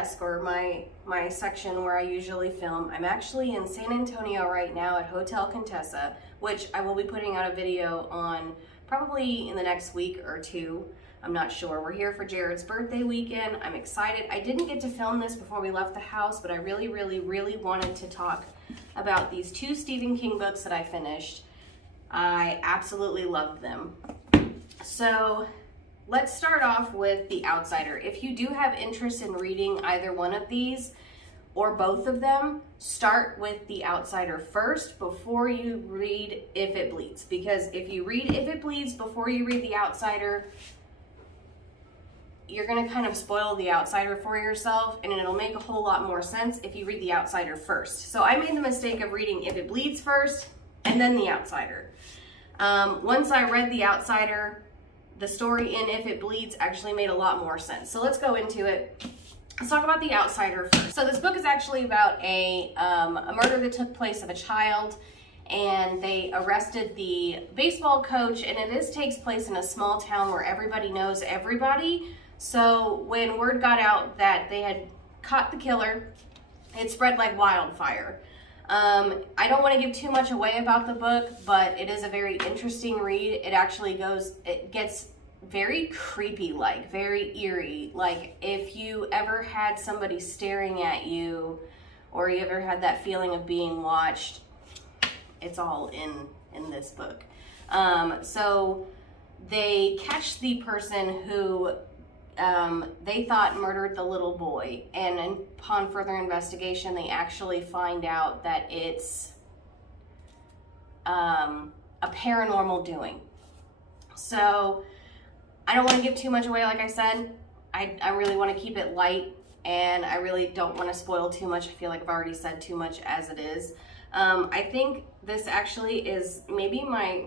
desk, or my section where I usually film. I'm actually in San Antonio right now at Hotel Contessa, which I will be putting out a video on probably in the next week or two. I'm not sure. We're here for Jared's birthday weekend. I'm excited. I didn't get to film this before we left the house, but I really wanted to talk about these 2 Stephen King books that I finished. I absolutely loved them. So let's start off with The Outsider. If you do have interest in reading either one of these or both of them, start with The Outsider first before you read If It Bleeds. Because if you read If It Bleeds before you read The Outsider, you're going to kind of spoil The Outsider for yourself, and it'll make a whole lot more sense if you read The Outsider first. So I made the mistake of reading If It Bleeds first and then The Outsider. Once I read The Outsider, the story in If It Bleeds actually made a lot more sense. So let's go into it. Let's talk about The Outsider first. So this book is actually about a murder that took place of a child, and they arrested the baseball coach, and this takes place in a small town where everybody knows everybody. So when word got out that they had caught the killer, it spread like wildfire. I don't want to give too much away about the book, but it is a very interesting read. It gets very creepy, like very eerie. Like if you ever had somebody staring at you, or you ever had that feeling of being watched, it's all in this book. So they catch the person who they thought murdered the little boy, and upon further investigation they actually find out that it's a paranormal doing. So I don't want to give too much away. Like I said, I really want to keep it light, and I really don't want to spoil too much. I feel like I've already said too much as it is. I think this actually is maybe my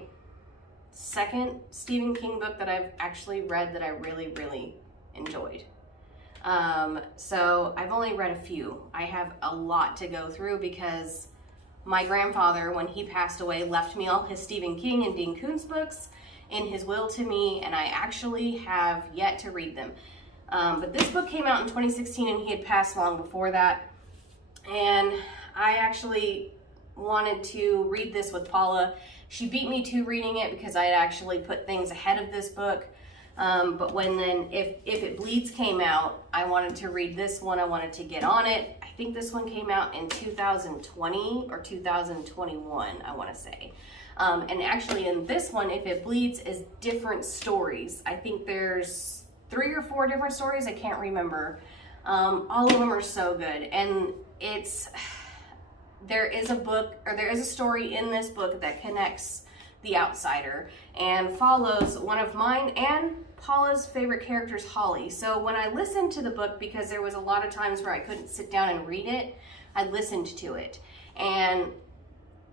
second Stephen King book that I've actually read that I really enjoyed. So I've only read a few. I have a lot to go through because my grandfather, when he passed away, left me all his Stephen King and Dean Koontz books in his will to me, and I actually have yet to read them. But this book came out in 2016, and he had passed long before that. And I actually wanted to read this with Paula. She beat me to reading it because I had actually put things ahead of this book. But if It Bleeds came out, I wanted to read this one. I wanted to get on it. I think this one came out in 2020 or 2021, I want to say. And actually in this one, If It Bleeds, is different stories. I think there's 3 or 4 different stories. I can't remember. All of them are so good. And there is a story in this book that connects The Outsider and follows one of mine and Paula's favorite characters, Holly. So when I listened to the book, because there was a lot of times where I couldn't sit down and read it, I listened to it. And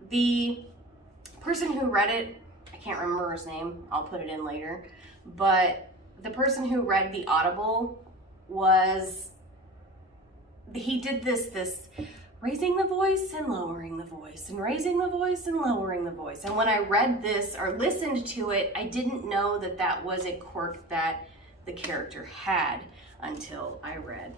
the person who read it, I can't remember his name, I'll put it in later, but the person who read the Audible he did this raising the voice and lowering the voice, and raising the voice and lowering the voice. And when I read this or listened to it, I didn't know that that was a quirk that the character had until I read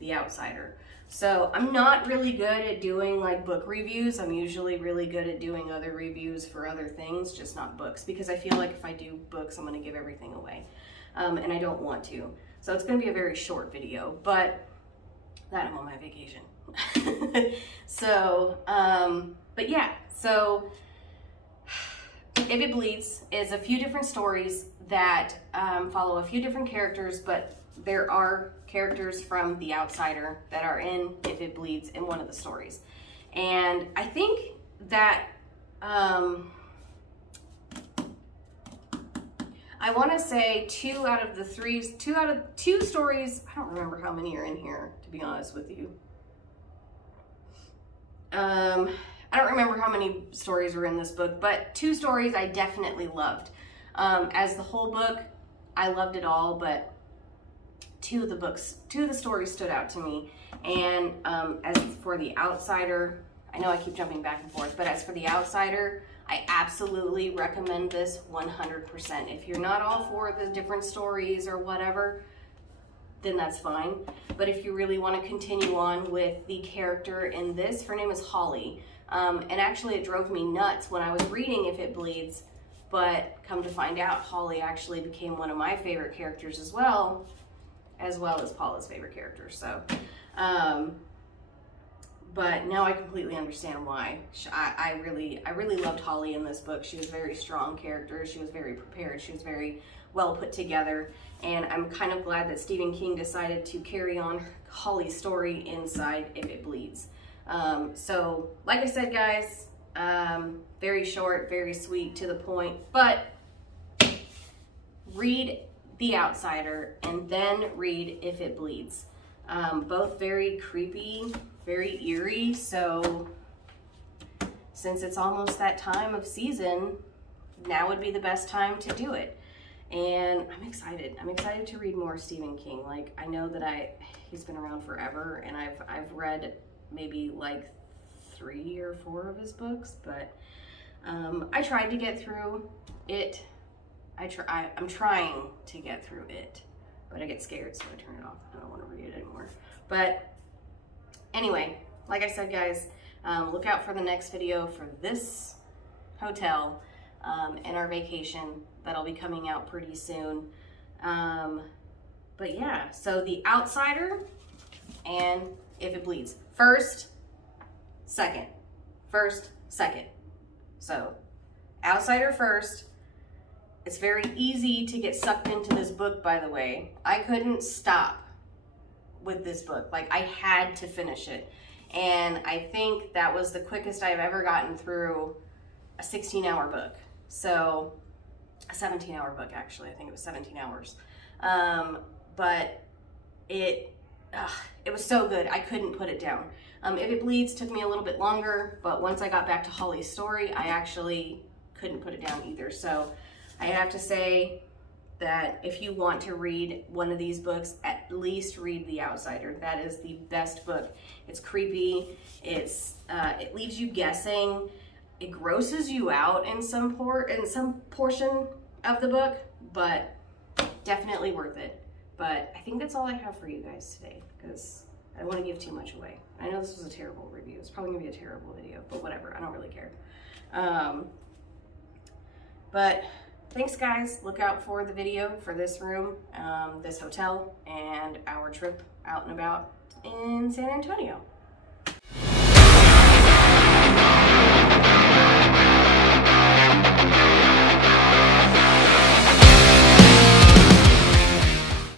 The Outsider. So I'm not really good at doing like book reviews. I'm usually really good at doing other reviews for other things, just not books, because I feel like if I do books, I'm going to give everything away. And I don't want to. So it's going to be a very short video, but that I'm on my vacation. So, but yeah, so If It Bleeds is a few different stories that follow a few different characters, but there are characters from The Outsider that are in If It Bleeds in one of the stories. And I think that I want to say two stories, I don't remember how many are in here, to be honest with you. I don't remember how many stories were in this book, but 2 stories I definitely loved. As the whole book, I loved it all, but 2 of the stories stood out to me. And as for The Outsider, I know I keep jumping back and forth, but as for The Outsider, I absolutely recommend this 100%. If you're not all for the different stories or whatever, then that's fine. But if you really want to continue on with the character in this, her name is Holly. And actually it drove me nuts when I was reading If It Bleeds, but come to find out, Holly actually became one of my favorite characters as well as Paula's favorite character. So, but now I completely understand why. I really loved Holly in this book. She was a very strong character. She was very prepared. She was very well put together. And I'm kind of glad that Stephen King decided to carry on Holly's story inside If It Bleeds. So, like I said, guys, very short, very sweet, to the point, but read The Outsider and then read If It Bleeds. Both very creepy, very eerie, so since it's almost that time of season, now would be the best time to do it. And I'm excited. I'm excited to read more Stephen King. Like, I know that he's been around forever, and I've read maybe like 3 or 4 of his books, but I tried to get through it. I'm trying to get through it, but I get scared, so I turn it off. I don't want to read it anymore. But anyway, like I said, guys, look out for the next video for this hotel and our vacation. That'll be coming out pretty soon. But yeah, so The Outsider and If It Bleeds. First, second. First, second. So, Outsider first. It's very easy to get sucked into this book, by the way. I couldn't stop with this book. Like, I had to finish it. And I think that was the quickest I've ever gotten through a 16-hour book. So, a 17-hour book, actually. I think it was 17 hours. But it was so good. I couldn't put it down. If It Bleeds took me a little bit longer, but once I got back to Holly's story, I actually couldn't put it down either. So I have to say that if you want to read one of these books, at least read The Outsider. That is the best book. It's creepy. It leaves you guessing. It grosses you out in some portion of the book, but definitely worth it. But I think that's all I have for you guys today, because I don't want to give too much away. I know this was a terrible review. It's probably going to be a terrible video, but whatever. I don't really care. But thanks, guys. Look out for the video for this room, this hotel, and our trip out and about in San Antonio.